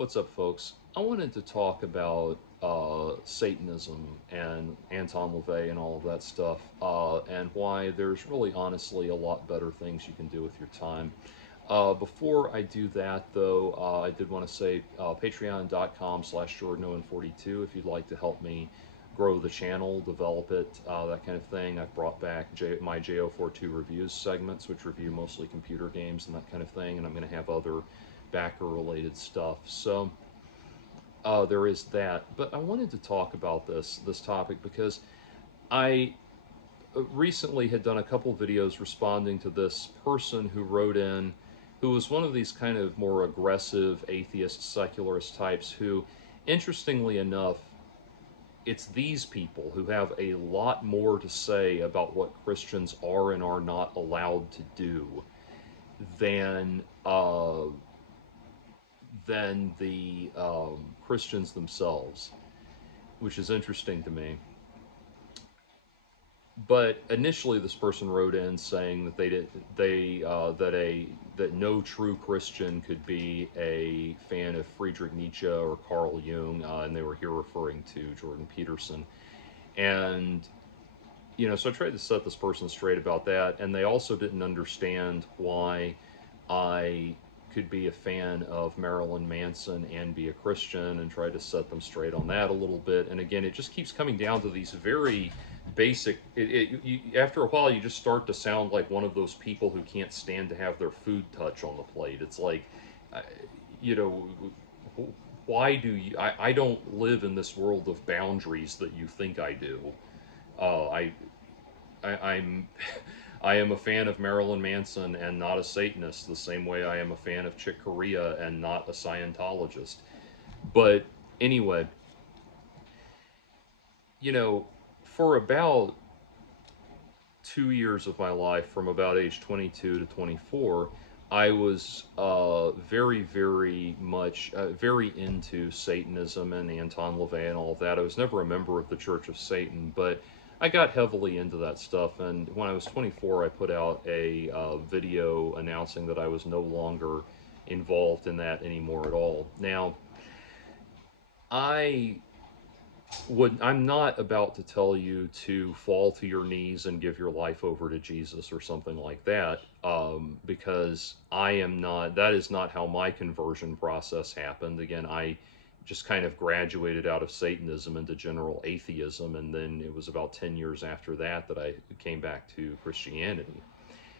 What's up, folks? I wanted to talk about Satanism and Anton LaVey and all of that stuff, and why there's really honestly a lot better things you can do with your time. Before I do that, though, I did want to say patreon.com/JordanOwen42 if you'd like to help me grow the channel, develop it, that kind of thing. I've brought back my JO42 reviews segments, which review mostly computer games and that kind of thing, and I'm going to have other backer related stuff. So there is that. But I wanted to talk about this topic because I recently had done a couple videos responding to this person who wrote in, who was one of these kind of more aggressive atheist secularist types who, interestingly enough, it's these people who have a lot more to say about what Christians are and are not allowed to do than the Christians themselves, which is interesting to me. But initially, this person wrote in saying that that no true Christian could be a fan of Friedrich Nietzsche or Carl Jung, and they were here referring to Jordan Peterson. And so I tried to set this person straight about that, and they also didn't understand why I could be a fan of Marilyn Manson and be a Christian, and try to set them straight on that a little bit. And again, it just keeps coming down to these very basic. After a while, you just start to sound like one of those people who can't stand to have their food touch on the plate. It's like, uh, you know, why do you? I don't live in this world of boundaries that you think I do. Uh, I I'm I am a fan of Marilyn Manson and not a Satanist, the same way I am a fan of Chick Corea and not a Scientologist. But anyway, for about 2 years of my life, from about age 22 to 24, I was very, very much very into Satanism and Anton LaVey and all of that. I was never a member of the Church of Satan, but I got heavily into that stuff. And when I was 24, I put out a video announcing that I was no longer involved in that anymore at all. Now, I I'm not about to tell you to fall to your knees and give your life over to Jesus or something like that, because I am not. That is not how my conversion process happened. Again, I just kind of graduated out of Satanism into general atheism, and then it was about 10 years after that that I came back to Christianity.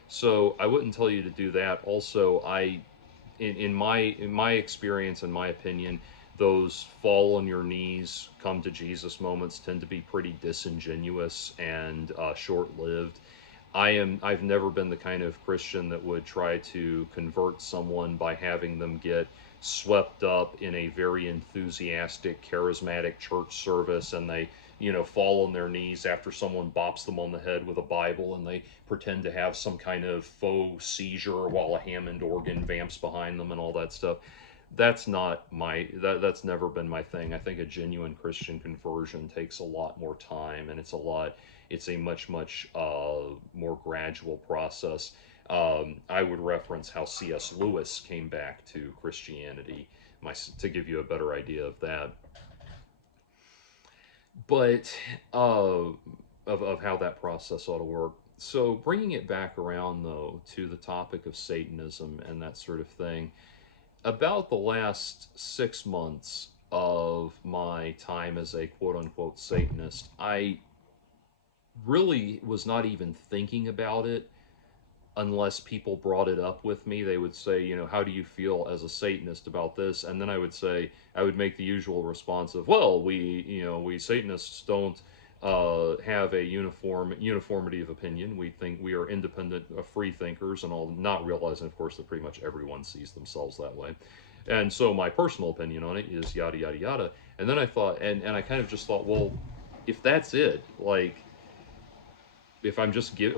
So I wouldn't tell you to do that. Also, in my experience, in my opinion, those fall on your knees, come to Jesus moments tend to be pretty disingenuous and short-lived. I've never been the kind of Christian that would try to convert someone by having them get swept up in a very enthusiastic, charismatic church service, and they, fall on their knees after someone bops them on the head with a Bible, and they pretend to have some kind of faux seizure while a Hammond organ vamps behind them and all that stuff. That's never been my thing. I think a genuine Christian conversion takes a lot more time, and it's a much more gradual process. I would reference how C.S. Lewis came back to Christianity, to give you a better idea of that. But of how that process ought to work. So bringing it back around, though, to the topic of Satanism and that sort of thing, about the last 6 months of my time as a quote unquote Satanist, I really was not even thinking about it unless people brought it up with me. They would say, how do you feel as a Satanist about this? And then I would make the usual response of, well, we Satanists don't have a uniformity of opinion. We think we are independent, free thinkers, and all, not realizing, of course, that pretty much everyone sees themselves that way. And so my personal opinion on it is yada yada yada. And then I thought, and I kind of just thought, well, if that's it, like, if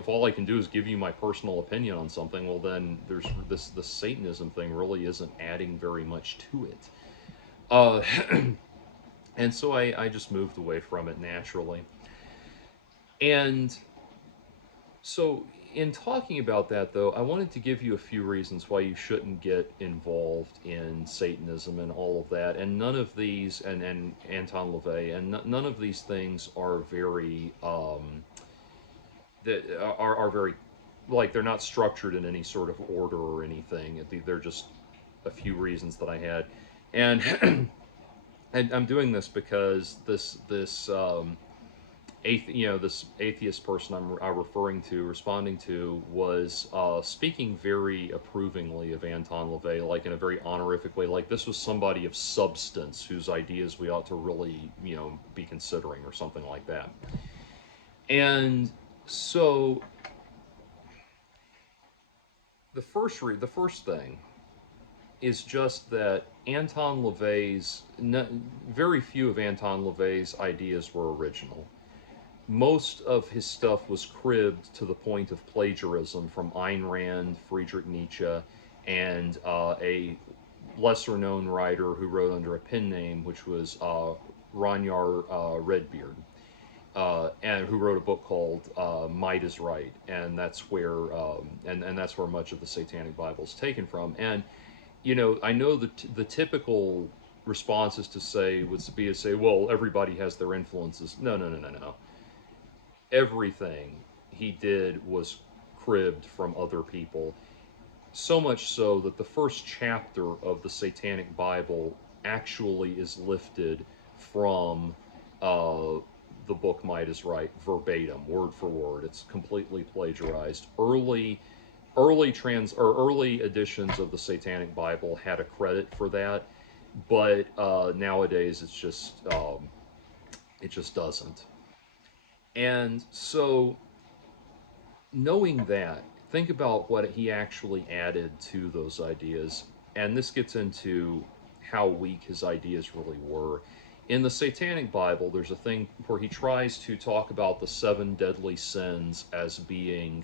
all I can do is give you my personal opinion on something, well, then there's the Satanism thing really isn't adding very much to it. Uh, and so I just moved away from it naturally. And so in talking about that, though, I wanted to give you a few reasons why you shouldn't get involved in Satanism and all of that. And none of these, and Anton LaVey, and none of these things are very, that are very, like, they're not structured in any sort of order or anything. They're just a few reasons that I had. And, and I'm doing this because this atheist person I'm referring to, responding to, was speaking very approvingly of Anton LaVey, like in a very honorific way. Like this was somebody of substance whose ideas we ought to really, be considering, or something like that. And so the first thing is just that very few of Anton LaVey's ideas were original. Most of his stuff was cribbed to the point of plagiarism from Ayn Rand, Friedrich Nietzsche, and a lesser known writer who wrote under a pen name, which was Ranyar Redbeard, and who wrote a book called Might is Right, and that's where and that's where much of the Satanic Bible is taken from. And I know that the typical response is to say, well, everybody has their influences. No, no, no, no, no. Everything he did was cribbed from other people. So much so that the first chapter of the Satanic Bible actually is lifted from the book Might is Right, verbatim, word for word. It's completely plagiarized. Early editions of the Satanic Bible had a credit for that, but nowadays it just doesn't. And so, knowing that, think about what he actually added to those ideas, and this gets into how weak his ideas really were. In the Satanic Bible, there's a thing where he tries to talk about the seven deadly sins as being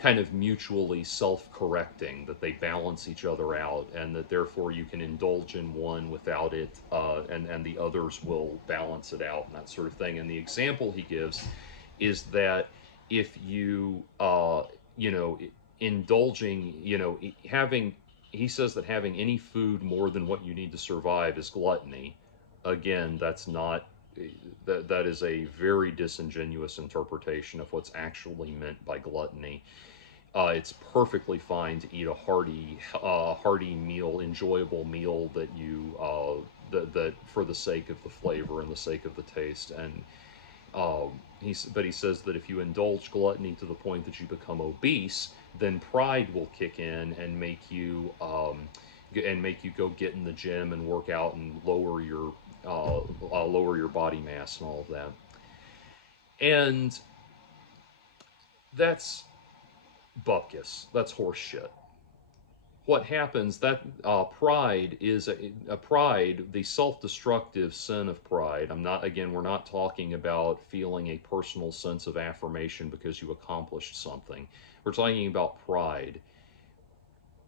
kind of mutually self-correcting, that they balance each other out, and that therefore you can indulge in one without it, and the others will balance it out, and that sort of thing. And the example he gives is that if you, indulging, having, he says that having any food more than what you need to survive is gluttony. Again, that's not, that is a very disingenuous interpretation of what's actually meant by gluttony. It's perfectly fine to eat a hearty meal, enjoyable meal that that for the sake of the flavor and the sake of the taste. And but he says that if you indulge gluttony to the point that you become obese, then pride will kick in and make you go get in the gym and work out and lower your body mass and all of that. And that's bupkis. That's horse shit. What happens, that pride is a pride, the self-destructive sin of pride. We're not talking about feeling a personal sense of affirmation because you accomplished something. We're talking about pride.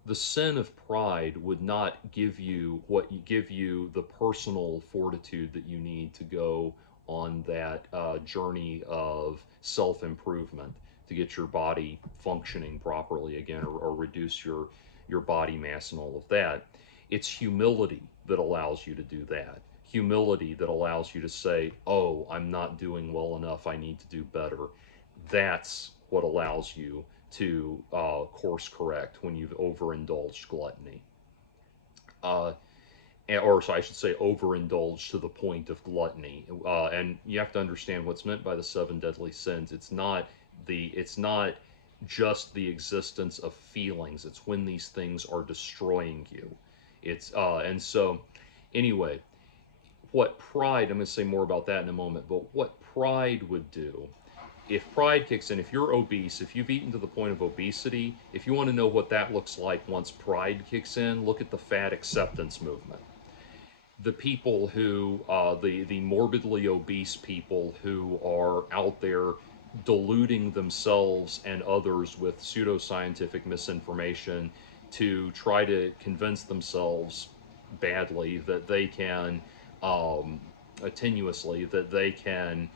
The sin of pride would not give you the personal fortitude that you need to go on that journey of self-improvement, to get your body functioning properly again, or reduce your body mass and all of that. It's humility that allows you to do that. Humility that allows you to say, oh, I'm not doing well enough, I need to do better. That's what allows you to course correct when you've overindulged gluttony. Or so I should say, overindulged to the point of gluttony. And you have to understand what's meant by the seven deadly sins. It's not just the existence of feelings. It's when these things are destroying you. And so, anyway, what pride, I'm going to say more about that in a moment, but what pride would do, if pride kicks in, if you're obese, if you've eaten to the point of obesity, if you want to know what that looks like once pride kicks in, look at the fat acceptance movement. The people who, the morbidly obese people who are out there deluding themselves and others with pseudoscientific misinformation to try to convince themselves badly that they can, tenuously, that they can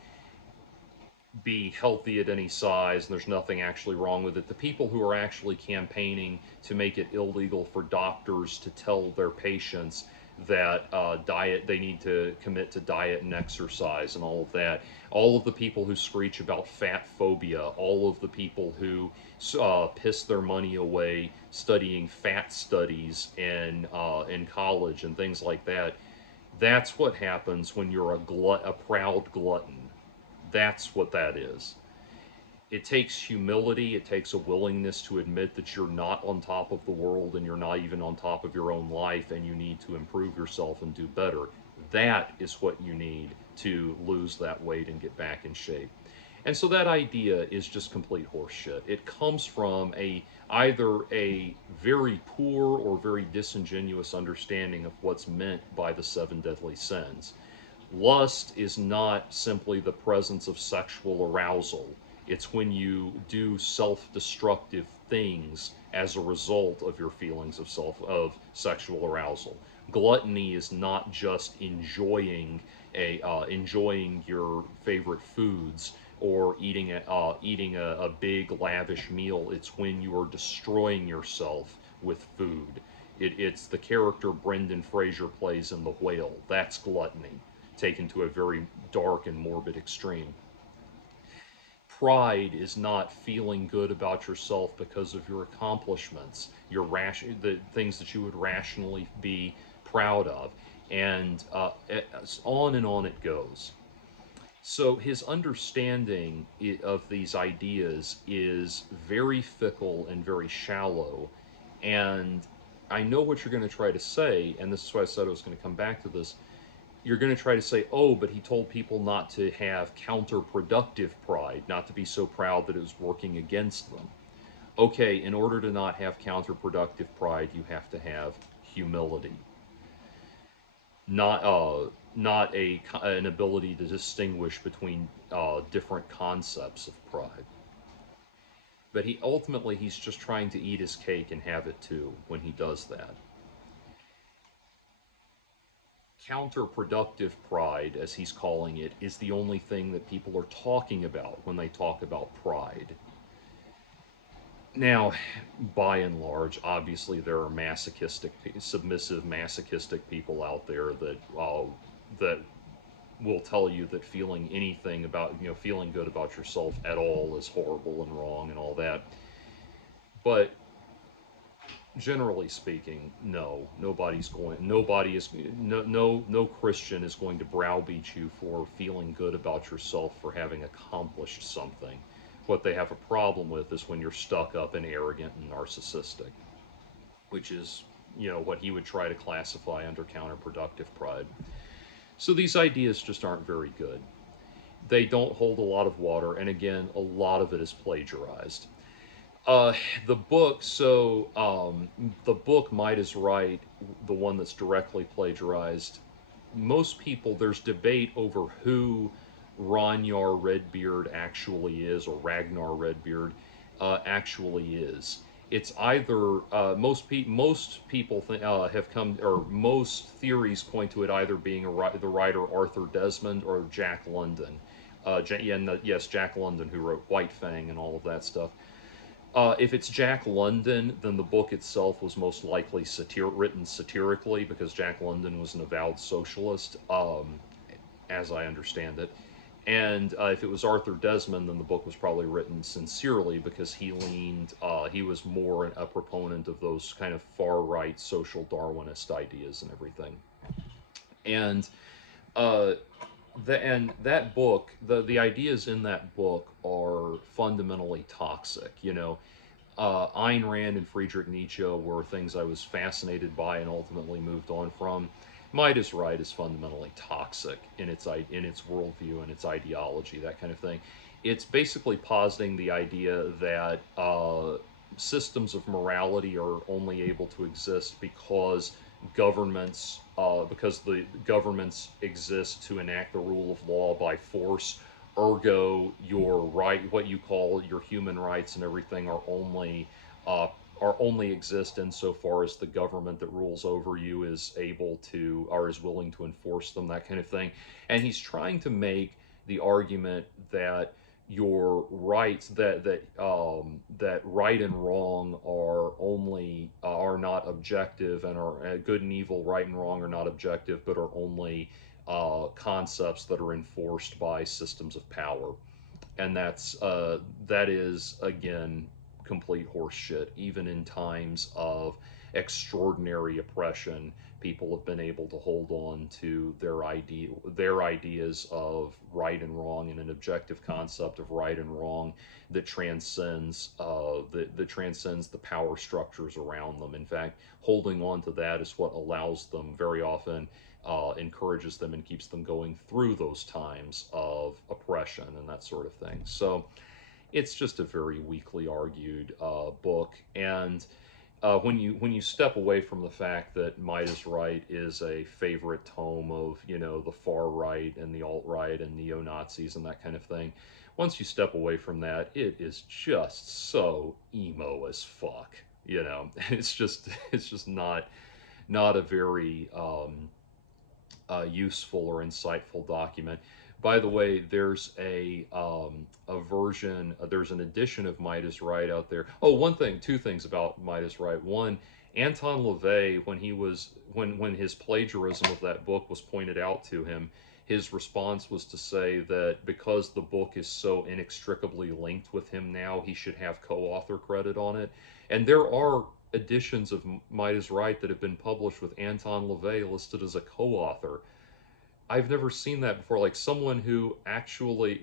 be healthy at any size, and there's nothing actually wrong with it. The people who are actually campaigning to make it illegal for doctors to tell their patients that they need to commit to diet and exercise and all of that. All of the people who screech about fat phobia, all of the people who piss their money away studying fat studies in college and things like that. That's what happens when you're a proud glutton. That's what that is. It takes humility, it takes a willingness to admit that you're not on top of the world and you're not even on top of your own life and you need to improve yourself and do better. That is what you need to lose that weight and get back in shape. And so that idea is just complete horseshit. It comes from either a very poor or very disingenuous understanding of what's meant by the seven deadly sins. Lust is not simply the presence of sexual arousal. It's when you do self-destructive things as a result of your feelings of sexual arousal. Gluttony is not just enjoying your favorite foods or eating a big lavish meal. It's when you are destroying yourself with food. It's the character Brendan Fraser plays in The Whale. That's gluttony, taken to a very dark and morbid extreme. Pride is not feeling good about yourself because of your accomplishments, the things that you would rationally be proud of, and on it goes. So his understanding of these ideas is very fickle and very shallow. And I know what you're going to try to say, and this is why I said I was going to come back to this. You're going to try to say, oh, but he told people not to have counterproductive pride, not to be so proud that it was working against them. Okay, in order to not have counterproductive pride, you have to have humility, not an ability to distinguish between different concepts of pride. But he's just trying to eat his cake and have it too when he does that. Counterproductive pride, as he's calling it, is the only thing that people are talking about when they talk about pride. Now, by and large, obviously there are submissive, masochistic people out there that will tell you that feeling anything about, feeling good about yourself at all is horrible and wrong and all that. But generally speaking, no Christian is going to browbeat you for feeling good about yourself for having accomplished something. What they have a problem with is when you're stuck up and arrogant and narcissistic, which is, what he would try to classify under counterproductive pride. So these ideas just aren't very good. They don't hold a lot of water, and again, a lot of it is plagiarized. Uh, the book Might is Right, the one that's directly plagiarized. Most people, there's debate over who Ragnar Redbeard actually is, or Ragnar Redbeard actually is. It's either most people have come, or most theories point to it either being the writer Arthur Desmond or Jack London. Yes, Jack London, who wrote White Fang and all of that stuff. If it's Jack London, then the book itself was most likely written satirically, because Jack London was an avowed socialist, as I understand it. And if it was Arthur Desmond, then the book was probably written sincerely, because he was more a proponent of those kind of far-right social Darwinist ideas and everything. And uh, that book, the ideas in that book are fundamentally toxic. Ayn Rand and Friedrich Nietzsche were things I was fascinated by and ultimately moved on from. Might is Right is fundamentally toxic in its worldview and its ideology, that kind of thing. It's basically positing the idea that systems of morality are only able to exist because the governments exist to enact the rule of law by force. Ergo, your right, what you call your human rights and everything, uh, are only exist insofar as the government that rules over you is able to, or is willing to enforce them, that kind of thing. And he's trying to make the argument that your rights, that right and wrong are only are not objective, and are good and evil, right and wrong are not objective, but are only concepts that are enforced by systems of power. And that is, again, complete horseshit. Even in times of extraordinary oppression, people have been able to hold on to their ideas of right and wrong, and an objective concept of right and wrong that transcends the power structures around them. In fact, holding on to that is what allows them, very often encourages them and keeps them going through those times of oppression and that sort of thing. So it's just a very weakly argued book. And when you step away from the fact that Might is Right is a favorite tome of, the far right and the alt right and neo Nazis and that kind of thing, once you step away from that, it is just so emo as fuck. It's just not a very useful or insightful document. By the way, there's a version, there's an edition of Might is Right out there. Oh, two things about Might is Right. One, Anton LaVey, when his plagiarism of that book was pointed out to him, his response was to say that because the book is so inextricably linked with him now, he should have co-author credit on it. And there are editions of Might is Right that have been published with Anton LaVey listed as a co-author. I've never seen that before. Like someone who actually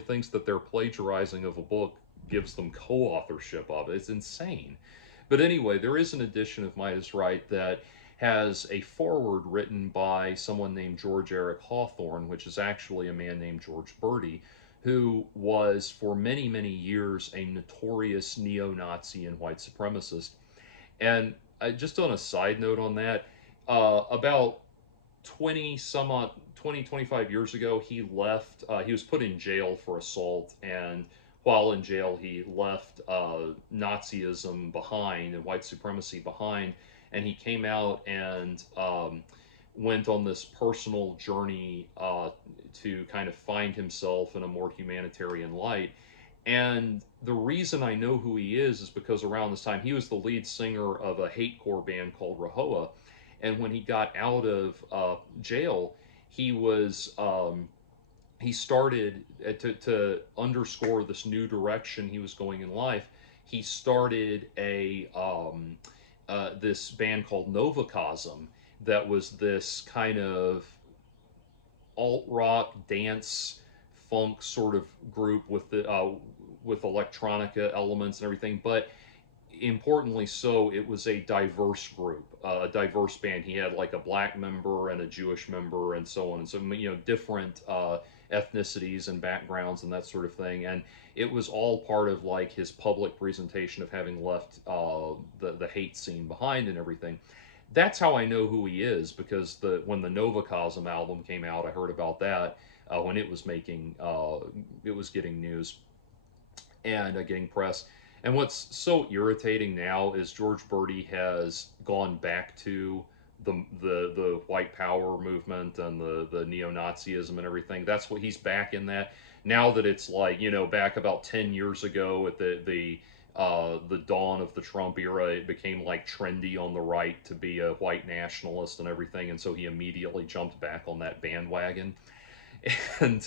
thinks that they're plagiarizing of a book gives them co-authorship of it. It's insane. But anyway, there is an edition of Might is Right that has a foreword written by someone named George Eric Hawthorne, which is actually a man named George Birdie, who was for many, many years a notorious neo-Nazi and white supremacist. And just on a side note on that, about 25 years ago, he left, he was put in jail for assault, and while in jail, he left Nazism behind and white supremacy behind, and he came out and went on this personal journey to kind of find himself in a more humanitarian light. And the reason I know who he is because around this time, he was the lead singer of a hatecore band called Rahowa. And when he got out of jail, he was he started to underscore this new direction he was going in life. He started this band called Novacosm that was this kind of alt rock dance funk sort of group with electronica elements and everything, but importantly so, it was a diverse group, a diverse band. He had like a black member and a Jewish member and so on and so, different ethnicities and backgrounds and that sort of thing. And it was all part of like his public presentation of having left the hate scene behind and everything. That's how I know who he is, because when the Novacosm album came out, I heard about that when it was getting news and getting press. And what's so irritating now is George Birdie has gone back to the white power movement and the neo-Nazism and everything. That's what he's back in that. Now that it's like, back about 10 years ago at the dawn of the Trump era, it became like trendy on the right to be a white nationalist and everything. And so he immediately jumped back on that bandwagon. And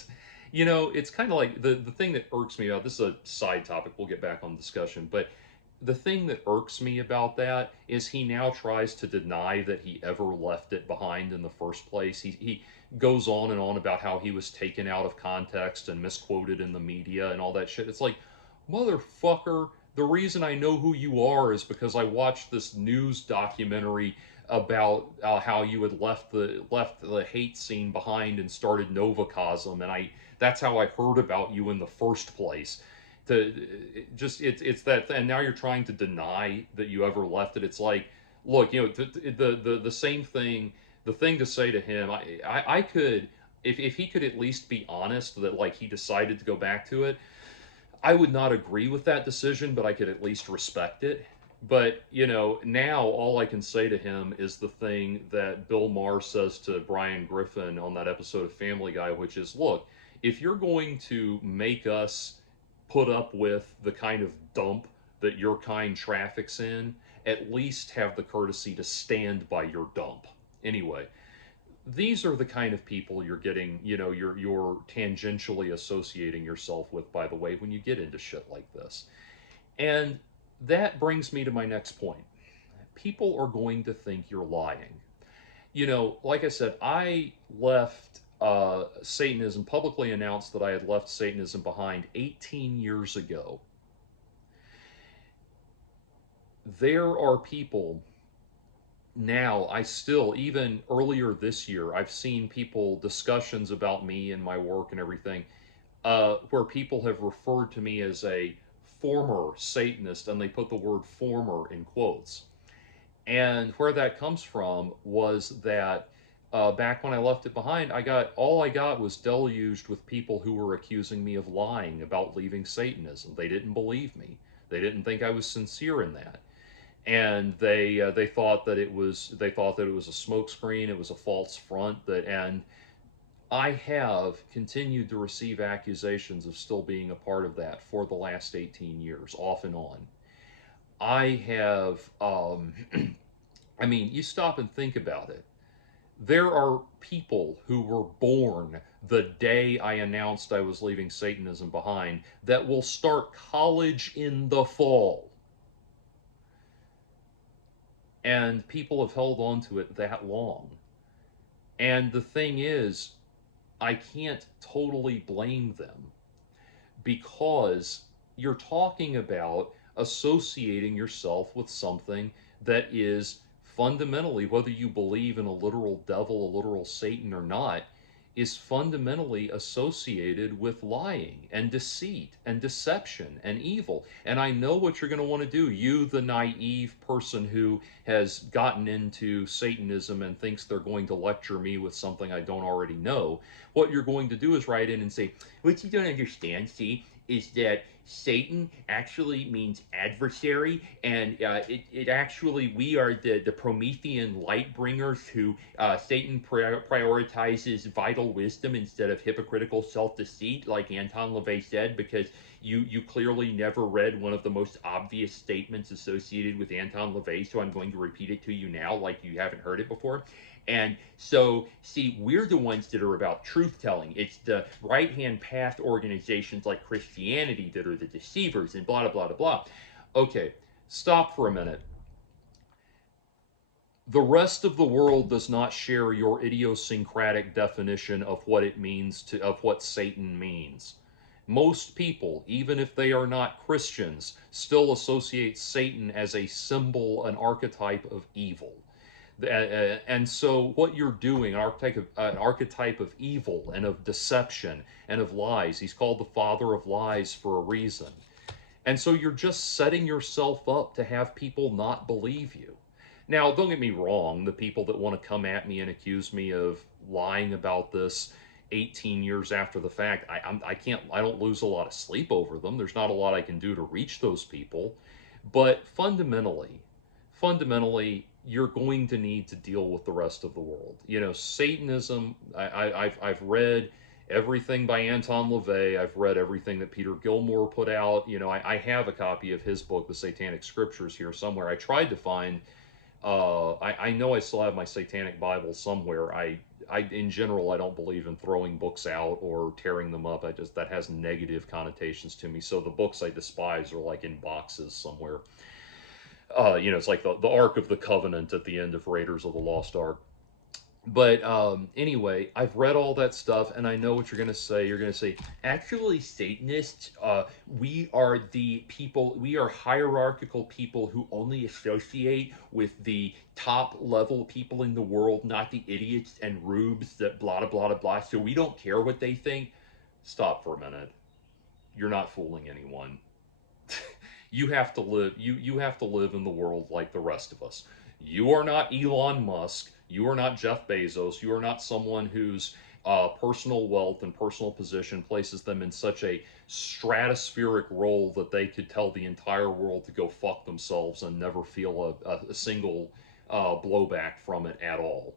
it's kind of like the thing that irks me about this is a side topic. We'll get back on the discussion, but the thing that irks me about that is he now tries to deny that he ever left it behind in the first place. He goes on and on about how he was taken out of context and misquoted in the media and all that shit. It's like, motherfucker, the reason I know who you are is because I watched this news documentary about how you had left the hate scene behind and started Novacosm, and that's how I heard about you in the first place. It's that, and now you're trying to deny that you ever left it. It's like, look, the same thing. The thing to say to him, I could, if he could at least be honest that like he decided to go back to it, I would not agree with that decision, but I could at least respect it. But, now all I can say to him is the thing that Bill Maher says to Brian Griffin on that episode of Family Guy, which is, look, if you're going to make us put up with the kind of dump that your kind traffics in, at least have the courtesy to stand by your dump. Anyway, these are the kind of people you're getting, you're tangentially associating yourself with, by the way, when you get into shit like this. And that brings me to my next point. People are going to think you're lying. Like I said, I left Satanism, publicly announced that I had left Satanism behind 18 years ago. There are people now, even earlier this year, I've seen people, discussions about me and my work and everything, where people have referred to me as a former Satanist, and they put the word former in quotes. And where that comes from was that back when I left it behind, all I got was deluged with people who were accusing me of lying about leaving Satanism. They didn't believe me. They didn't think I was sincere in that, and they thought that it was a smokescreen. It was a false front. And I have continued to receive accusations of still being a part of that for the last 18 years, off and on. I have, I mean, you stop and think about it. There are people who were born the day I announced I was leaving Satanism behind that will start college in the fall. And people have held on to it that long. And the thing is, I can't totally blame them, because you're talking about associating yourself with something that is fundamentally, whether you believe in a literal devil, a literal Satan or not, is fundamentally associated with lying and deceit and deception and evil. And I know what you're going to want to do. You, the naive person who has gotten into Satanism and thinks they're going to lecture me with something I don't already know, what you're going to do is write in and say, what you don't understand, see, is that Satan actually means adversary, and it actually, we are the Promethean light bringers who Satan prioritizes vital wisdom instead of hypocritical self-deceit, like Anton LaVey said, because you clearly never read one of the most obvious statements associated with Anton LaVey, so I'm going to repeat it to you now like you haven't heard it before. And so, see, we're the ones that are about truth-telling. It's the right-hand path organizations like Christianity that are the deceivers, and blah, blah, blah, blah. Okay, stop for a minute. The rest of the world does not share your idiosyncratic definition of what it means of what Satan means. Most people, even if they are not Christians, still associate Satan as a symbol, an archetype of evil. And so what you're doing, an archetype of evil and of deception and of lies. He's called the father of lies for a reason. And so you're just setting yourself up to have people not believe you. Now, don't get me wrong, the people that want to come at me and accuse me of lying about this 18 years after the fact, I don't lose a lot of sleep over them. There's not a lot I can do to reach those people. But fundamentally, you're going to need to deal with the rest of the world. Satanism, I've read everything by Anton LaVey. I've read everything that Peter Gilmore put out. I have a copy of his book, The Satanic Scriptures, here somewhere. I tried to find, I know I still have my Satanic Bible somewhere. In general, I don't believe in throwing books out or tearing them up. That has negative connotations to me. So the books I despise are like in boxes somewhere. It's like the Ark of the Covenant at the end of Raiders of the Lost Ark. But anyway, I've read all that stuff, and I know what you're going to say. You're going to say, actually, Satanists, we are hierarchical people who only associate with the top level people in the world, not the idiots and rubes that blah, blah, blah, blah, so we don't care what they think. Stop for a minute. You're not fooling anyone. You have to live. You have to live in the world like the rest of us. You are not Elon Musk. You are not Jeff Bezos. You are not someone whose personal wealth and personal position places them in such a stratospheric role that they could tell the entire world to go fuck themselves and never feel a single blowback from it at all.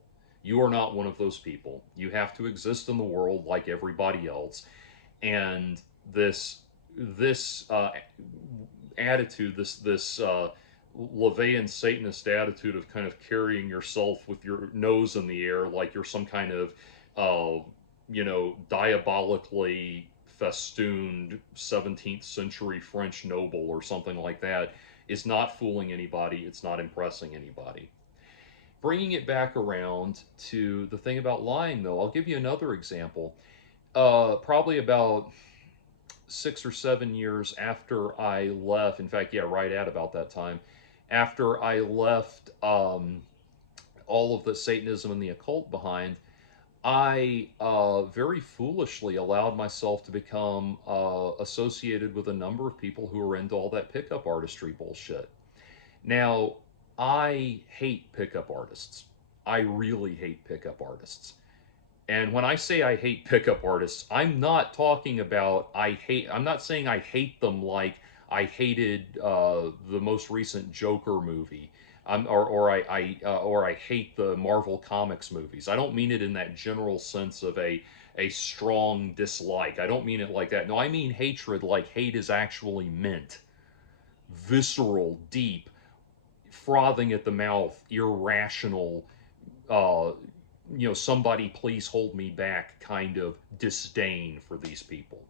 You are not one of those people. You have to exist in the world like everybody else. And this attitude, this LaVeyan Satanist attitude of kind of carrying yourself with your nose in the air like you're some kind of, diabolically festooned 17th century French noble or something like that, is not fooling anybody. It's not impressing anybody. Bringing it back around to the thing about lying, though, I'll give you another example. Probably about 6 or 7 years after I left, in fact, yeah, right at about that time, after I left all of the Satanism and the occult behind, I very foolishly allowed myself to become associated with a number of people who were into all that pickup artistry bullshit. Now, I hate pickup artists. I really hate pickup artists. And when I say I hate pickup artists, I'm not talking about I'm not saying I hate them like I hated the most recent Joker movie. Or I hate the Marvel Comics movies. I don't mean it in that general sense of a strong dislike. I don't mean it like that. No, I mean hatred like hate is actually meant. Visceral, deep, frothing at the mouth, irrational, uh, somebody please hold me back kind of disdain for these people.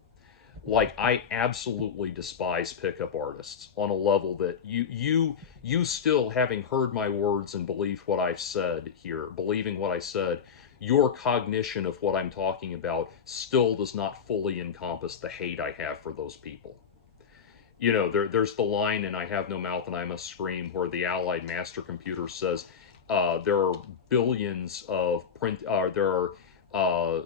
Like, I absolutely despise pickup artists on a level that you still, having heard my words and believe what I've said here, believing what I said, your cognition of what I'm talking about still does not fully encompass the hate I have for those people. There's the line in I Have No Mouth and I Must Scream where the Allied Master Computer says there are billions of there are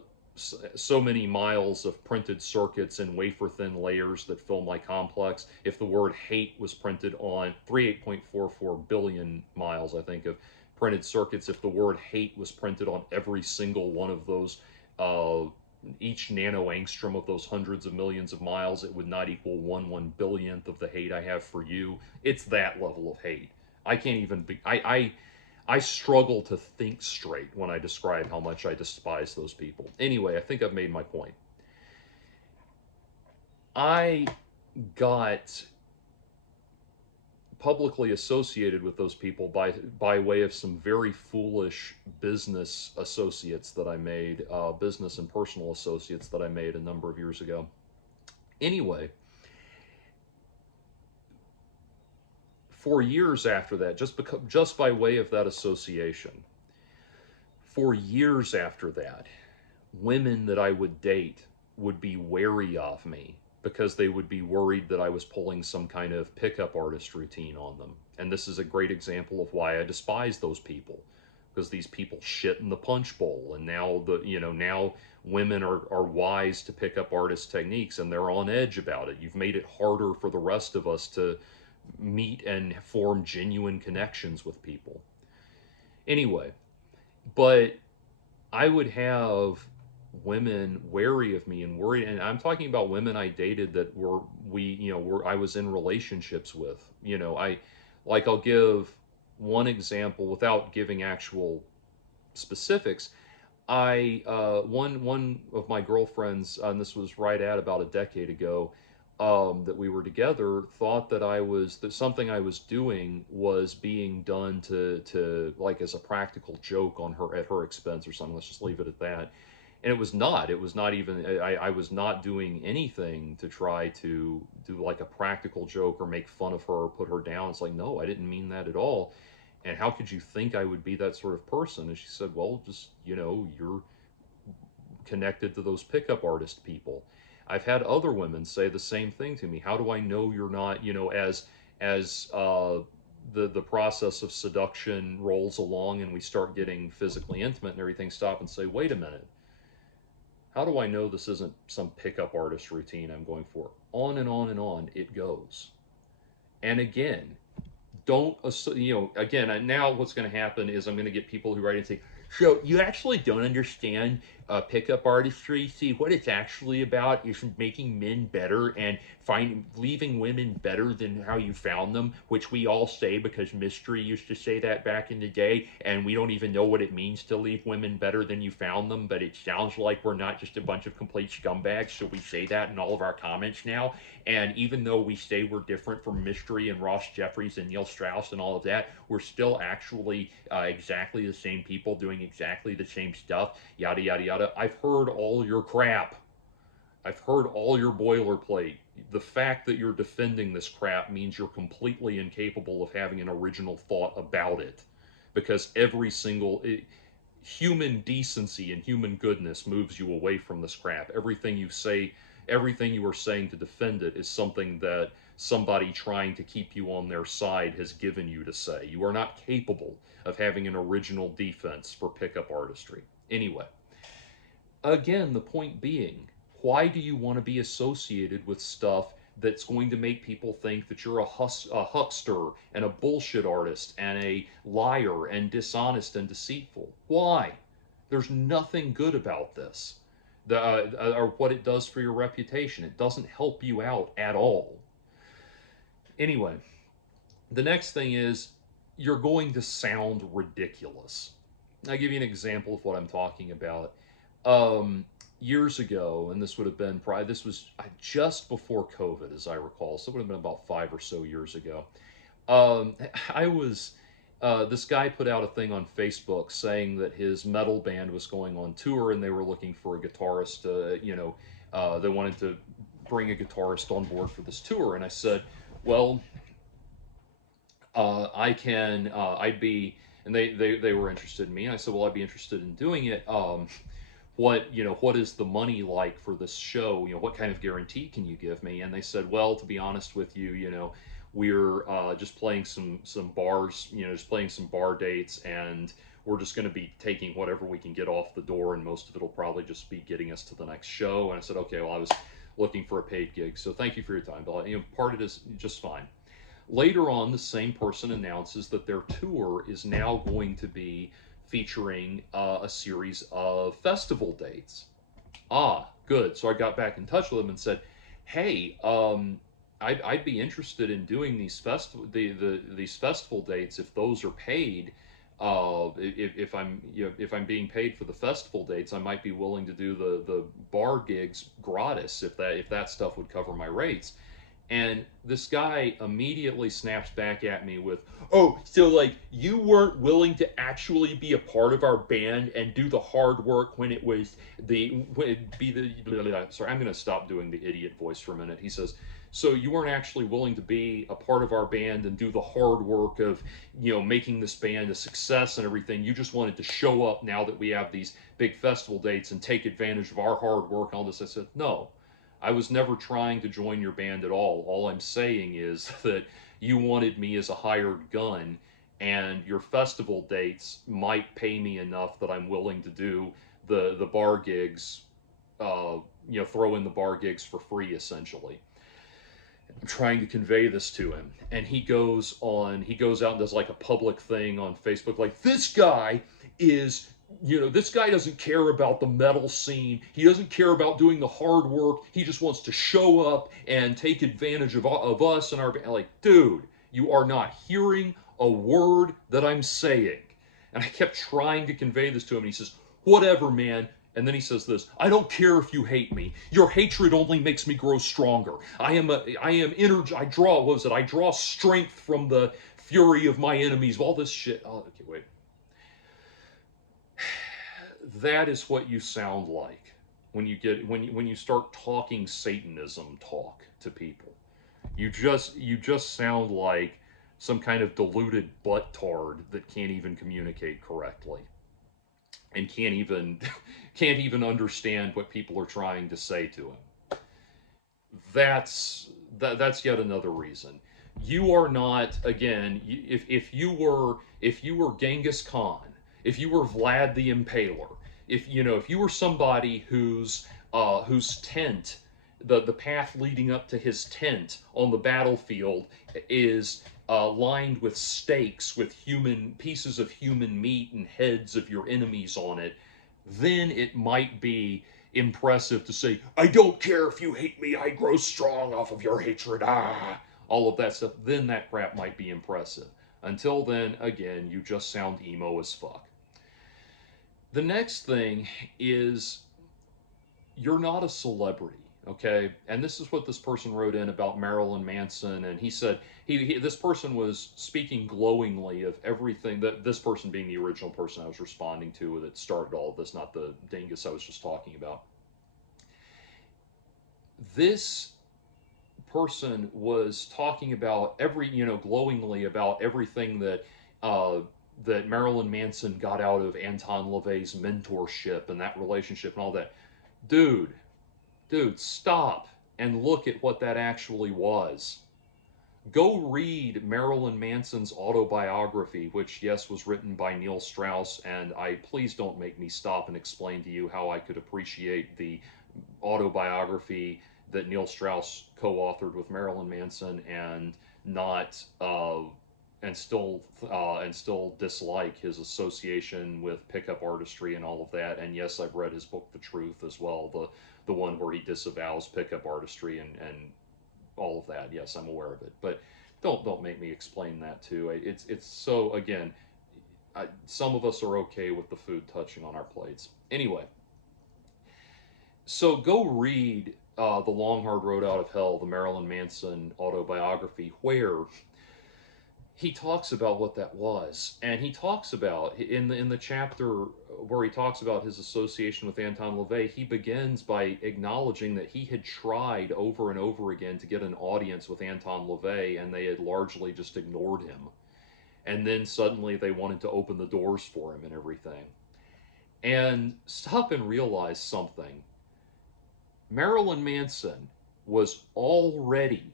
so many miles of printed circuits in wafer-thin layers that fill my complex. If the word hate was printed on 38.44 billion miles, I think, of printed circuits, if the word hate was printed on every single one of those uh, each nanoangstrom of those hundreds of millions of miles, it would not equal 1/1 billionth of the hate I have for you. It's that level of hate. I can't even be. I struggle to think straight when I describe how much I despise those people. Anyway, I think I've made my point. I got publicly associated with those people by way of some very foolish business associates that I made, business and personal associates that I made a number of years ago. Anyway, for years after that, just by way of that association, for years after that, women that I would date would be wary of me because they would be worried that I was pulling some kind of pickup artist routine on them. And this is a great example of why I despise those people, because these people shit in the punch bowl. And now women are wise to pick up artist techniques and they're on edge about it. You've made it harder for the rest of us to meet and form genuine connections with people. Anyway, but I would have women wary of me and worried, and I'm talking about women I dated that I was in relationships with. I'll give one example without giving actual specifics. One of my girlfriends, and this was right at about a decade ago, that we were together, thought that something I was doing was being done to like as a practical joke on her at her expense or something. Let's just leave it at that. And it was not. It was not even. I was not doing anything to try to do like a practical joke or make fun of her or put her down. It's like, no, I didn't mean that at all. And how could you think I would be that sort of person? And she said, well, just, you're connected to those pickup artist people. I've had other women say the same thing to me. How do I know you're not, as the process of seduction rolls along and we start getting physically intimate and everything, stop and say, wait a minute. How do I know this isn't some pickup artist routine I'm going for? On and on and on it goes. And again, don't, again, now what's going to happen is I'm going to get people who write and say, so you actually don't understand pickup artistry. See, what it's actually about is making men better and leaving women better than how you found them, which we all say because Mystery used to say that back in the day, and we don't even know what it means to leave women better than you found them, but it sounds like we're not just a bunch of complete scumbags, so we say that in all of our comments now. And even though we say we're different from Mystery and Ross Jeffries and Neil Strauss and all of that, we're still actually exactly the same people doing exactly the same stuff, yada, yada, yada. I've heard all your crap. I've heard all your boilerplate. The fact that you're defending this crap means you're completely incapable of having an original thought about it. Because every single human decency and human goodness moves you away from this crap. Everything you say, everything you are saying to defend it is something that somebody trying to keep you on their side has given you to say. You are not capable of having an original defense for pickup artistry. Anyway, again, the point being, why do you want to be associated with stuff that's going to make people think that you're a huckster and a bullshit artist and a liar and dishonest and deceitful? Why? There's nothing good about this, or what it does for your reputation. It doesn't help you out at all. Anyway, the next thing is you're going to sound ridiculous. I'll give you an example of what I'm talking about. Years ago, and this would have been this was just before COVID, as I recall, so it would have been about 5 or so years ago. I was this guy put out a thing on Facebook saying that his metal band was going on tour and they were looking for a guitarist. They wanted to bring a guitarist on board for this tour, and I said, well, I'd be, and they were interested in me. And I said, well, I'd be interested in doing it. What is the money like for this show? What kind of guarantee can you give me? And they said, well, to be honest with you, we're just playing some bars, just playing some bar dates, and we're just going to be taking whatever we can get off the door, and most of it will probably just be getting us to the next show. And I said, okay, well, I was looking for a paid gig, so thank you for your time, but part of it is just fine. Later on, the same person announces that their tour is now going to be featuring a series of festival dates. Good. So I got back in touch with them and said, hey, I'd be interested in doing these these festival dates if those are paid. If I'm being paid for the festival dates, I might be willing to do the bar gigs gratis if that stuff would cover my rates. And this guy immediately snaps back at me with, oh, so like you weren't willing to actually be a part of our band and do the hard work when it was sorry, I'm going to stop doing the idiot voice for a minute. He says, so you weren't actually willing to be a part of our band and do the hard work of, making this band a success and everything. You just wanted to show up now that we have these big festival dates and take advantage of our hard work and all this. I said, no. I was never trying to join your band at all. All I'm saying is that you wanted me as a hired gun, and your festival dates might pay me enough that I'm willing to do the bar gigs, throw in the bar gigs for free, essentially. I'm trying to convey this to him, and he goes out and does like a public thing on Facebook, like, this guy doesn't care about the metal scene. He doesn't care about doing the hard work. He just wants to show up and take advantage of us and our band. Like, dude, you are not hearing a word that I'm saying. And I kept trying to convey this to him, and he says, whatever, man. And then he says this, I don't care if you hate me. Your hatred only makes me grow stronger. I draw strength from the fury of my enemies. All this shit. Oh, okay, wait. That is what you sound like when you start talking Satanism talk to people. You just sound like some kind of deluded butt-tard that can't even communicate correctly and can't even understand what people are trying to say to him. That's yet another reason. You are not, again, if you were Genghis Khan, if you were Vlad the Impaler, if you were somebody whose tent, the path leading up to his tent on the battlefield is lined with steaks with human pieces of human meat and heads of your enemies on it, then it might be impressive to say, I don't care if you hate me, I grow strong off of your hatred, all of that stuff. Then that crap might be impressive. Until then, again, you just sound emo as fuck. The next thing is, you're not a celebrity, okay? And this is what this person wrote in about Marilyn Manson, and he said this person was speaking glowingly of everything, that this person being the original person I was responding to that started all of this, not the dingus I was just talking about. This person was talking about glowingly about everything that that Marilyn Manson got out of Anton LaVey's mentorship and that relationship and all that. Dude, stop and look at what that actually was. Go read Marilyn Manson's autobiography, which, yes, was written by Neil Strauss, and please don't make me stop and explain to you how I could appreciate the autobiography that Neil Strauss co-authored with Marilyn Manson and not and still dislike his association with pickup artistry and all of that. And yes, I've read his book The Truth as well, the one where he disavows pickup artistry and all of that. Yes, I'm aware of it, but don't make me explain that too. It's so, again, some of us are okay with the food touching on our plates. Anyway, so go read The Long Hard Road Out of Hell, the Marilyn Manson autobiography, where he talks about what that was, and he talks about in the chapter where he talks about his association with Anton LaVey. He begins by acknowledging that he had tried over and over again to get an audience with Anton LaVey, and they had largely just ignored him. And then suddenly they wanted to open the doors for him and everything. And stop and realize something. Marilyn Manson was already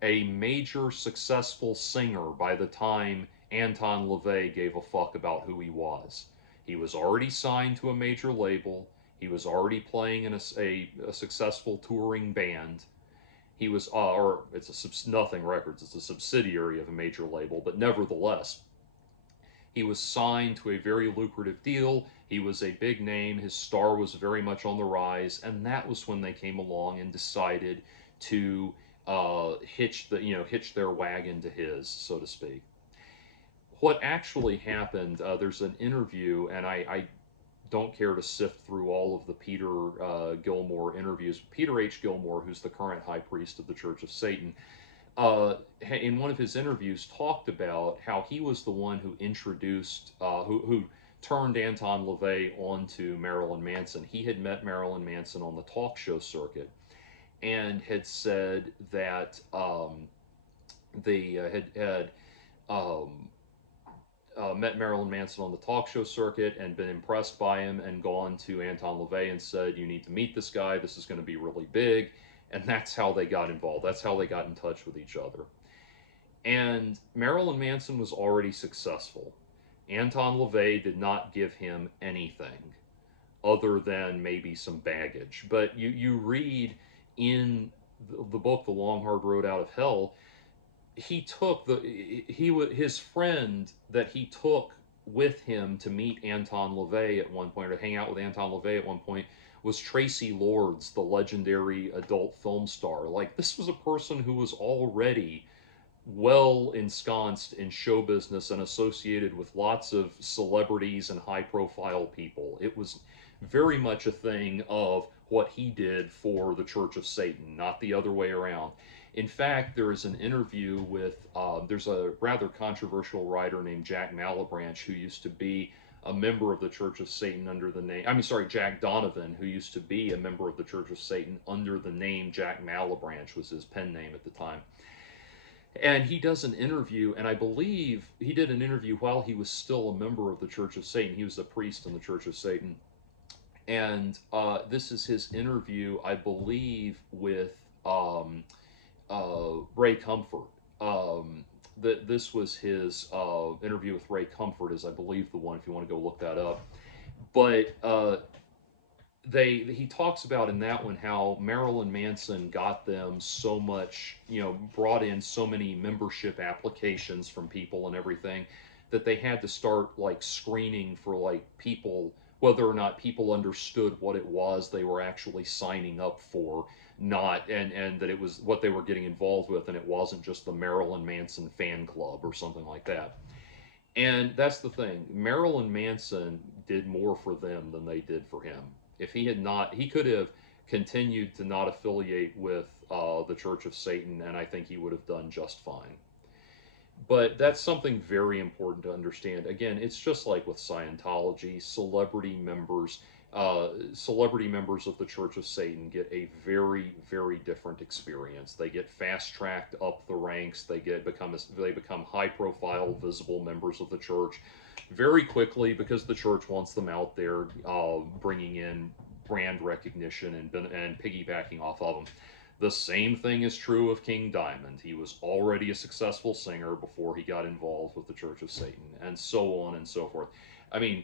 a major successful singer by the time Anton LaVey gave a fuck about who he was. He was already signed to a major label. He was already playing in a successful touring band. He was, or it's Nothing Records. It's a subsidiary of a major label, but nevertheless, he was signed to a very lucrative deal. He was a big name. His star was very much on the rise, and that was when they came along and decided to hitch their wagon to his, so to speak. What actually happened? There's an interview, and I don't care to sift through all of the Peter Gilmore interviews. Peter H. Gilmore, who's the current high priest of the Church of Satan, in one of his interviews talked about how he was the one who introduced, who turned Anton LaVey onto Marilyn Manson. He had met Marilyn Manson on the talk show circuit and had said that they had met Marilyn Manson on the talk show circuit and been impressed by him and gone to Anton LaVey and said, you need to meet this guy, this is going to be really big. And that's how they got involved. That's how they got in touch with each other. And Marilyn Manson was already successful. Anton LaVey did not give him anything other than maybe some baggage. But you read in the book, The Long Hard Road Out of Hell, he took his friend that he took with him to meet Anton LaVey at one point, or hang out with Anton LaVey at one point, was Tracy Lords, the legendary adult film star. Like, this was a person who was already well ensconced in show business and associated with lots of celebrities and high profile people. It was very much a thing of what he did for the Church of Satan, not the other way around. In fact, there is an interview with, there's a rather controversial writer named Jack Malebranche, who used to be a member of the Church of Satan under the name, Jack Donovan, who used to be a member of the Church of Satan under the name Jack Malebranche, was his pen name at the time. And he does an interview, and I believe he did an interview while he was still a member of the Church of Satan. He was a priest in the Church of Satan. And this is his interview, I believe, with Ray Comfort. This was his interview with Ray Comfort, is I believe the one, if you want to go look that up. But he talks about in that one how Marilyn Manson got them so much, brought in so many membership applications from people and everything, that they had to start like screening for like people, whether or not people understood what it was they were actually signing up for, not and that it was what they were getting involved with, and it wasn't just the Marilyn Manson fan club or something like that. And that's the thing. Marilyn Manson did more for them than they did for him. If he had not, he could have continued to not affiliate with the Church of Satan, and I think he would have done just fine. But that's something very important to understand. Again, it's just like with Scientology, celebrity members of the Church of Satan get a very, very different experience. They get fast tracked up the ranks. They become high profile, visible members of the church very quickly because the church wants them out there, bringing in brand recognition and piggybacking off of them. The same thing is true of King Diamond. He was already a successful singer before he got involved with the Church of Satan, and so on and so forth. I mean,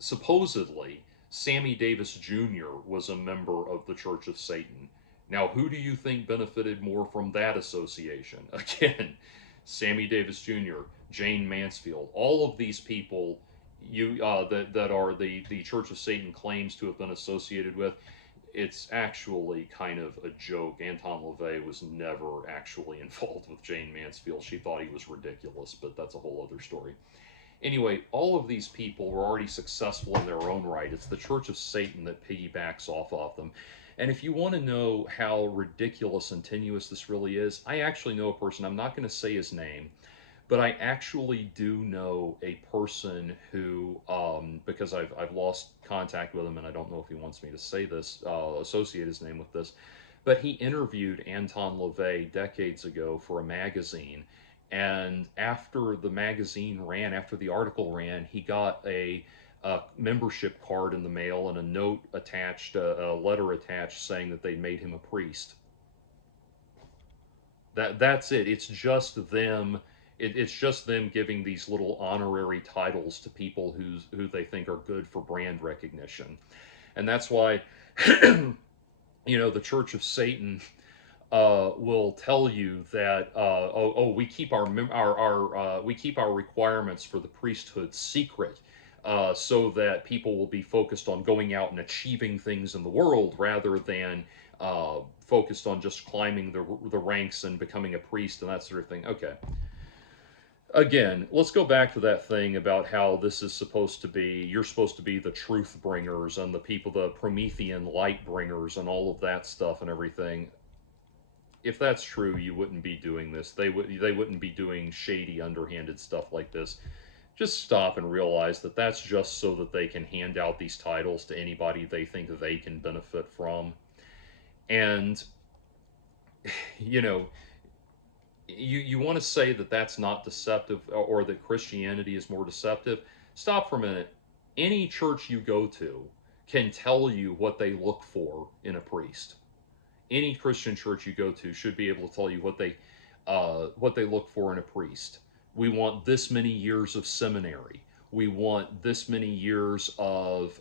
supposedly, Sammy Davis Jr. was a member of the Church of Satan. Now, who do you think benefited more from that association? Again, Sammy Davis Jr., Jane Mansfield, all of these people that are the Church of Satan claims to have been associated with. It's actually kind of a joke. Anton LaVey was never actually involved with Jane Mansfield. She thought he was ridiculous, but that's a whole other story. Anyway, all of these people were already successful in their own right. It's the Church of Satan that piggybacks off of them. And if you want to know how ridiculous and tenuous this really is, I actually know a person. I'm not going to say his name, but I actually do know a person who, because I've lost contact with him and I don't know if he wants me to say this, associate his name with this, but he interviewed Anton LaVey decades ago for a magazine. And after the magazine ran, after the article ran, he got a membership card in the mail and a note attached, a letter attached saying that they made him a priest. That's it. It's just them giving these little honorary titles to people who they think are good for brand recognition, and that's why the Church of Satan will tell you that we keep we keep our requirements for the priesthood secret, so that people will be focused on going out and achieving things in the world rather than focused on just climbing the ranks and becoming a priest and that sort of thing. Okay. Again, let's go back to that thing about how this is supposed to be, you're supposed to be the truth bringers and the people, the Promethean light bringers and all of that stuff and everything. If that's true, you wouldn't be doing this. They wouldn't be doing shady, underhanded stuff like this. Just stop and realize that that's just so that they can hand out these titles to anybody they think they can benefit from. And, you know, you want to say that that's not deceptive, or that Christianity is more deceptive. Stop for a minute. Any church you go to can tell you what they look for in a priest. Any Christian church you go to should be able to tell you what they look for in a priest. We want this many years of seminary. We want this many years of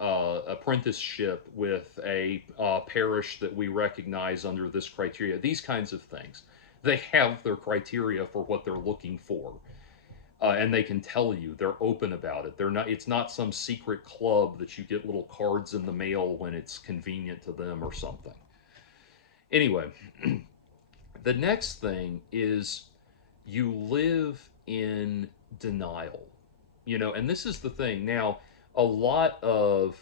apprenticeship with a parish that we recognize under this criteria. These kinds of things. They have their criteria for what they're looking for. And they can tell you. They're open about it. It's not some secret club that you get little cards in the mail when it's convenient to them or something. Anyway, the next thing is you live in denial. And this is the thing. Now, a lot of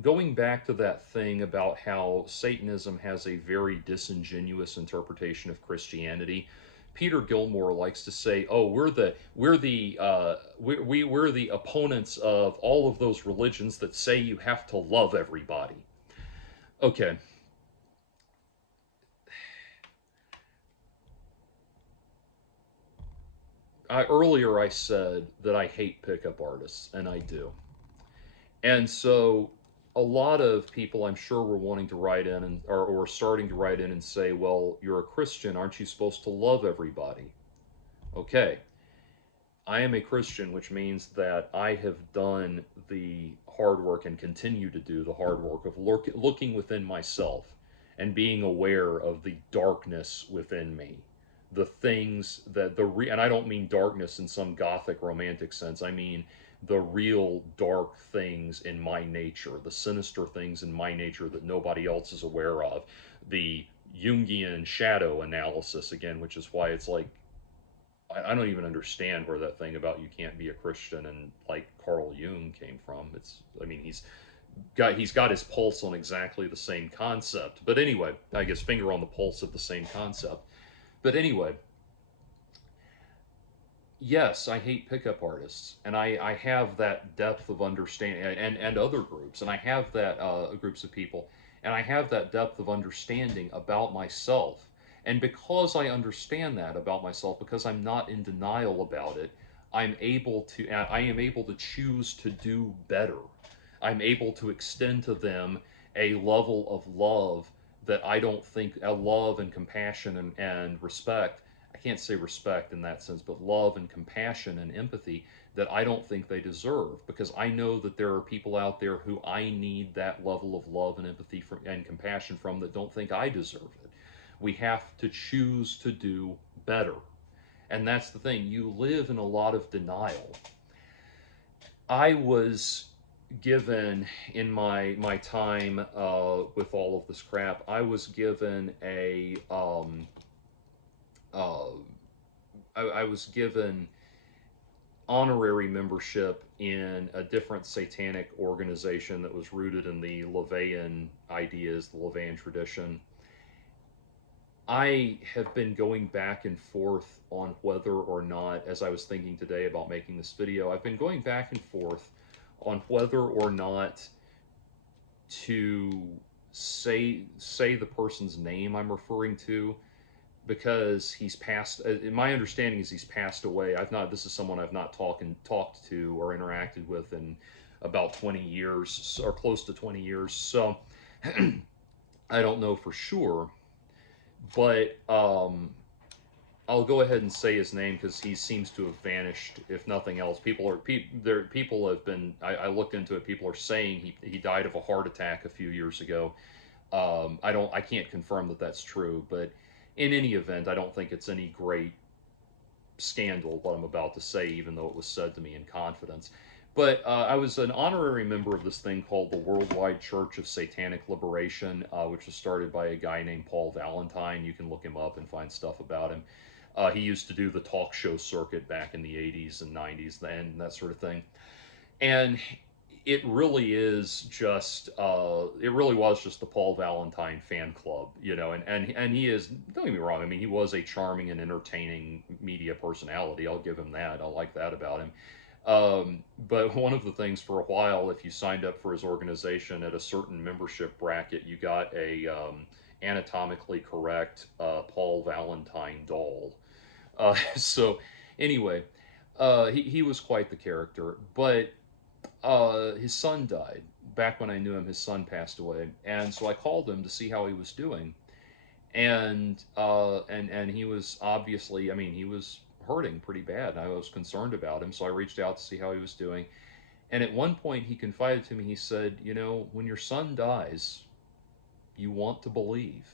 going back to that thing about how Satanism has a very disingenuous interpretation of Christianity. Peter Gilmore likes to say, "Oh, we're the opponents of all of those religions that say you have to love everybody." Okay. Earlier I said that I hate pickup artists, and I do. And so a lot of people, I'm sure, were wanting to write in or starting to write in and say, well, you're a Christian, aren't you supposed to love everybody? Okay. I am a Christian, which means that I have done the hard work and continue to do the hard work of looking within myself and being aware of the darkness within me. The things that and I don't mean darkness in some gothic romantic sense. I mean the real dark things in my nature, the sinister things in my nature that nobody else is aware of. The Jungian shadow analysis, again, which is why it's like I don't even understand where that thing about you can't be a Christian and like Carl Jung came from. It's, I mean, he's got his pulse on exactly the same concept. But anyway, I guess finger on the pulse of the same concept. But anyway, yes, I hate pickup artists, and I have that depth of understanding, and other groups, and I have that groups of people, and I have that depth of understanding about myself. And because I understand that about myself, because I'm not in denial about it, I am able to choose to do better. I'm able to extend to them a level of love that I don't think, a love and compassion and respect. I can't say respect in that sense, but love and compassion and empathy that I don't think they deserve, because I know that there are people out there who I need that level of love and empathy from, and compassion from, that don't think I deserve it. We have to choose to do better. And that's the thing. You live in a lot of denial. I was given in my time with all of this crap, I was given uh, I was given honorary membership in a different satanic organization that was rooted in the LaVeyan ideas, the LaVeyan tradition. I have been going back and forth on whether or not, as I was thinking today about making this video, I've been going back and forth on whether or not to say the person's name I'm referring to, because he's passed. My understanding is he's passed away. I've not. This is someone I've not talked to or interacted with in about 20 years, or close to 20 years. So I don't know for sure, but I'll go ahead and say his name because he seems to have vanished. If nothing else, people have been. I looked into it. People are saying he died of a heart attack a few years ago. I can't confirm that that's true, but in any event, I don't think it's any great scandal what I'm about to say, even though it was said to me in confidence. But I was an honorary member of this thing called the Worldwide Church of Satanic Liberation, which was started by a guy named Paul Valentine. You can look him up and find stuff about him. He used to do the talk show circuit back in the 80s and 90s and that sort of thing. And it really is just it really was just the Paul Valentine fan club, you know, and he is, don't get me wrong, I mean, he was a charming and entertaining media personality. I'll give him that. I like that about him. But one of the things, for a while, if you signed up for his organization at a certain membership bracket, you got a anatomically correct Paul Valentine doll. So anyway, he was quite the character, but his son died. Back when I knew him, his son passed away, and so I called him to see how he was doing, and he was obviously, I mean, he was hurting pretty bad. I was concerned about him, so I reached out to see how he was doing. And at one point, he confided to me. He said, "You know, when your son dies, you want to believe,"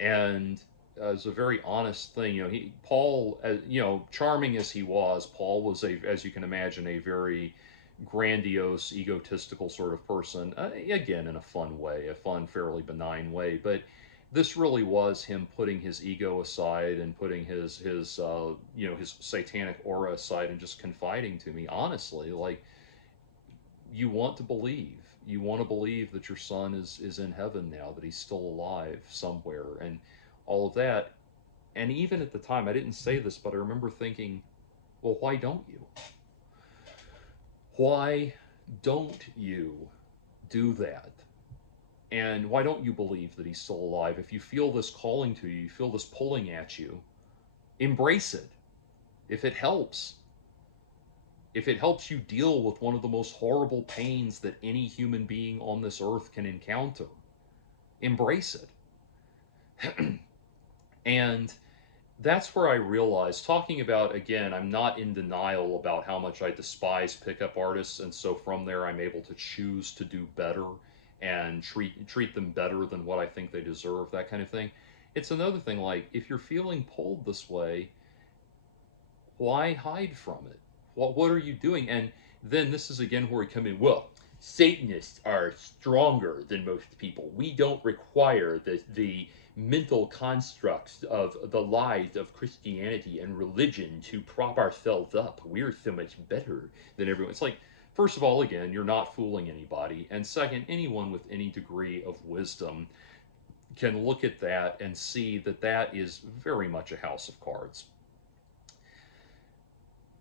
and it's a very honest thing. You know, Paul, you know, charming as he was, Paul was, as you can imagine, a very grandiose, egotistical sort of person. Again, in a fun way, a fun, fairly benign way. But this really was him putting his ego aside and putting his you know, his satanic aura aside, and just confiding to me honestly, like, you want to believe. You want to believe that your son is in heaven now, that he's still alive somewhere, and all of that. And even at the time, I didn't say this, but I remember thinking, well, why don't you? Why don't you do that? And why don't you believe that he's still alive? If you feel this calling to you, you feel this pulling at you, embrace it. If it helps. If it helps you deal with one of the most horrible pains that any human being on this earth can encounter, embrace it. And that's where I realized, talking about, again, I'm not in denial about how much I despise pickup artists, and so from there I'm able to choose to do better and treat them better than what I think they deserve, that kind of thing. It's another thing, like, if you're feeling pulled this way, why hide from it? What are you doing? And then this is again where we come in. Well, Satanists are stronger than most people. We don't require the mental constructs of the lies of Christianity and religion to prop ourselves up. We're so much better than everyone. It's like, first of all, again, you're not fooling anybody. And second, anyone with any degree of wisdom can look at that and see that that is very much a house of cards.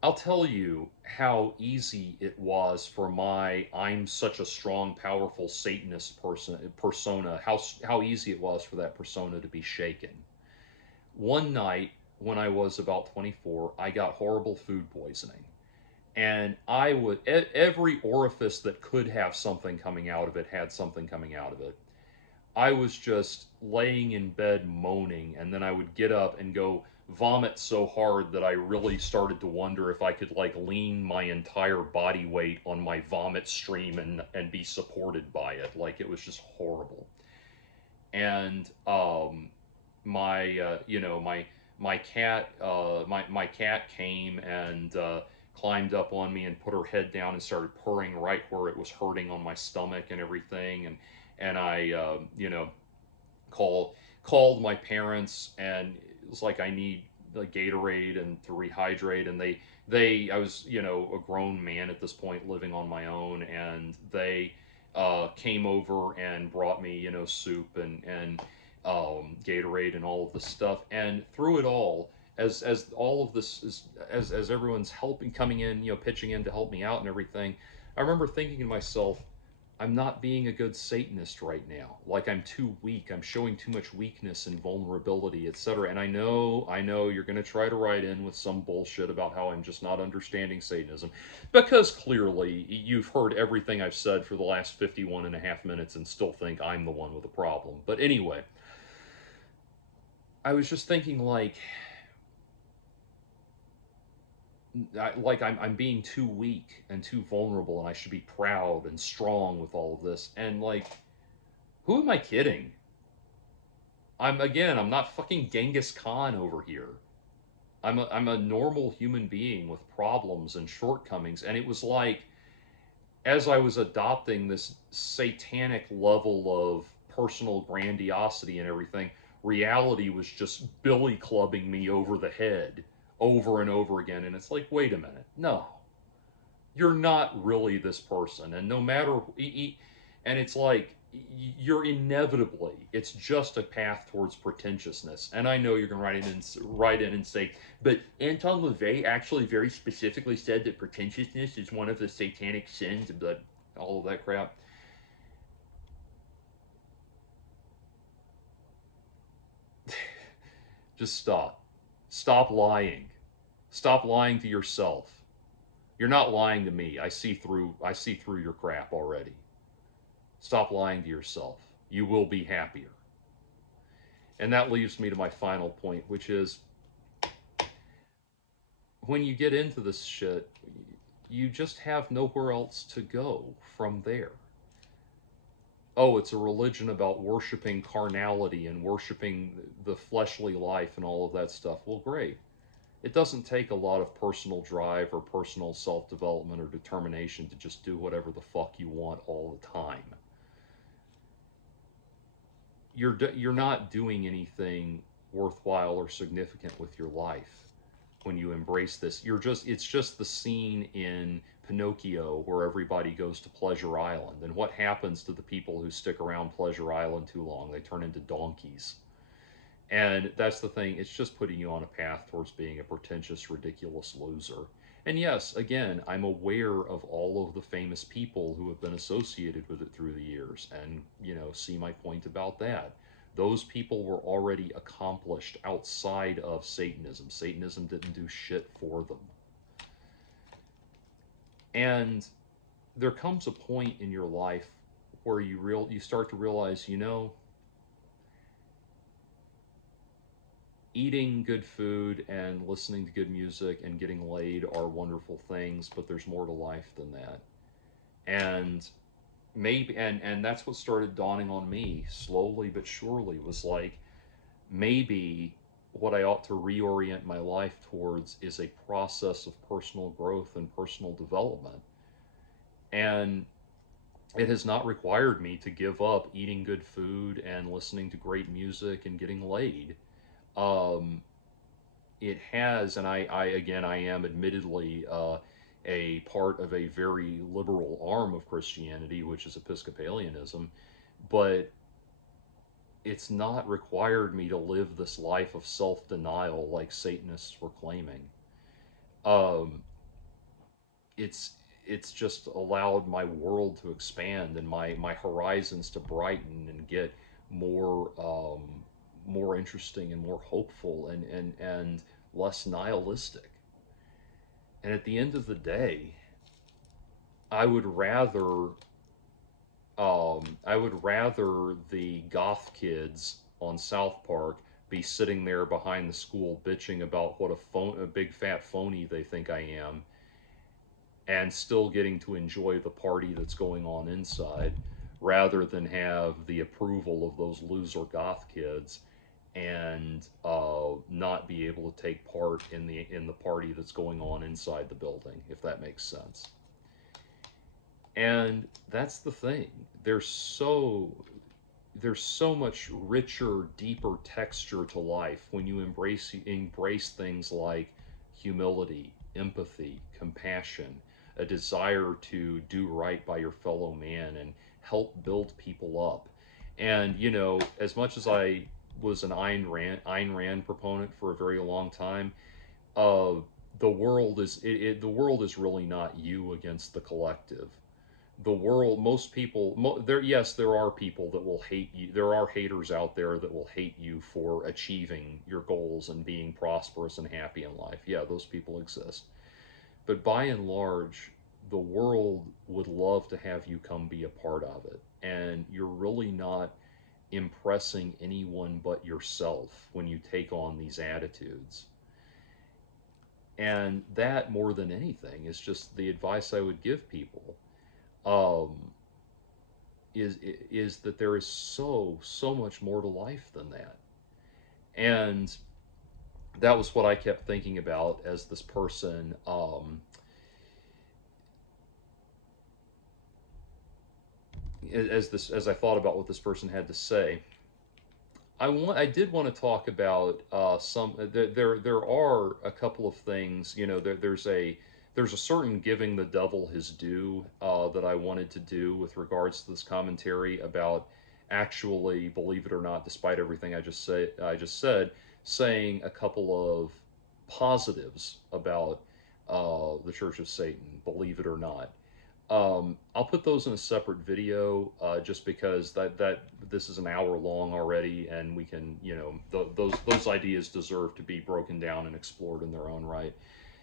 I'll tell you how easy it was for my I'm such a strong, powerful Satanist persona, how easy it was for that persona to be shaken. One night when I was about 24, I got horrible food poisoning. And I would, every orifice that could have something coming out of it had something coming out of it. I was just laying in bed moaning, and then I would get up and go vomit so hard that I really started to wonder if I could like lean my entire body weight on my vomit stream and be supported by it. Like, it was just horrible. And my you know, my cat my cat came and climbed up on me and put her head down and started purring right where it was hurting on my stomach and everything. And I you know, called my parents, and it was like, I need the Gatorade and to rehydrate. And they I was, you know, a grown man at this point living on my own, and they came over and brought me, you know, soup and Gatorade and all of this stuff. And through it all, as all of this is, as everyone's helping, coming in, you know, pitching in to help me out and everything, I remember thinking to myself, I'm not being a good Satanist right now. Like, I'm too weak. I'm showing too much weakness and vulnerability, etc. And I know you're going to try to write in with some bullshit about how I'm just not understanding Satanism, because clearly you've heard everything I've said for the last 51 and a half minutes and still think I'm the one with a problem. But anyway, I was just thinking, I'm being too weak and too vulnerable, and I should be proud and strong with all of this. And like, who am I kidding? I'm not fucking Genghis Khan over here. I'm a normal human being with problems and shortcomings. And it was like, as I was adopting this satanic level of personal grandiosity and everything, reality was just billy clubbing me over the head over and over again. And it's like, wait a minute, no, you're not really this person. And no matter, and it's like, you're inevitably, it's just a path towards pretentiousness. And I know you're going to write in and say, but Anton LaVey actually very specifically said that pretentiousness is one of the satanic sins, but all of that crap. Just stop. Stop lying. Stop lying to yourself. You're not lying to me. I see through your crap already. Stop lying to yourself. You will be happier. And that leaves me to my final point, which is, when you get into this shit, you just have nowhere else to go from there. Oh, it's a religion about worshiping carnality and worshiping the fleshly life and all of that stuff. Well, great. It doesn't take a lot of personal drive or personal self-development or determination to just do whatever the fuck you want all the time. You're not doing anything worthwhile or significant with your life when you embrace this. It's just the scene in Pinocchio where everybody goes to Pleasure Island, and what happens to the people who stick around Pleasure Island too long? They turn into donkeys. And that's the thing, it's just putting you on a path towards being a pretentious, ridiculous loser. And yes, again, I'm aware of all of the famous people who have been associated with it through the years, and, you know, see my point about that. Those people were already accomplished outside of Satanism. Satanism didn't do shit for them. And there comes a point in your life where you start to realize, you know, eating good food and listening to good music and getting laid are wonderful things, but there's more to life than that. And maybe and that's what started dawning on me slowly but surely, was like, maybe what I ought to reorient my life towards is a process of personal growth and personal development. And it has not required me to give up eating good food and listening to great music and getting laid. Um, it has, and I again, I am admittedly a part of a very liberal arm of Christianity, which is Episcopalianism, but it's not required me to live this life of self denial like Satanists were claiming. Um, it's it's just allowed my world to expand and my horizons to brighten and get more more interesting and more hopeful and less nihilistic. And at the end of the day, I would rather I would rather the goth kids on South Park be sitting there behind the school bitching about what a big fat phony they think I am, and still getting to enjoy the party that's going on inside, rather than have the approval of those loser goth kids and not be able to take part in the party that's going on inside the building, if that makes sense. And that's the thing. There's so there's so much richer, deeper texture to life when you embrace things like humility, empathy, compassion, a desire to do right by your fellow man and help build people up. And you know, as much as I was an Ayn Rand proponent for a very long time, uh, the world is really not you against the collective. The world, most people, there, yes, there are people that will hate you. There are haters out there that will hate you for achieving your goals and being prosperous and happy in life. Yeah, those people exist. But by and large, the world would love to have you come be a part of it. And you're really not impressing anyone but yourself when you take on these attitudes. And that, more than anything, is just the advice I would give people. Um, is that there is so much more to life than that. And that was what I kept thinking about as this person, as I thought about what this person had to say. I did want to talk about there are a couple of things. You know, there's a certain giving the devil his due that I wanted to do with regards to this commentary about, actually, believe it or not, despite everything I just said, saying a couple of positives about the Church of Satan, believe it or not. I'll put those in a separate video, just because that this is an hour long already, and we can, you know, those ideas deserve to be broken down and explored in their own right.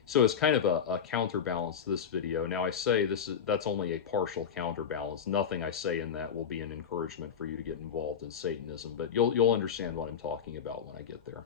So it's kind of a counterbalance to this video. Now I say that's only a partial counterbalance. Nothing I say in that will be an encouragement for you to get involved in Satanism, but you'll understand what I'm talking about when I get there.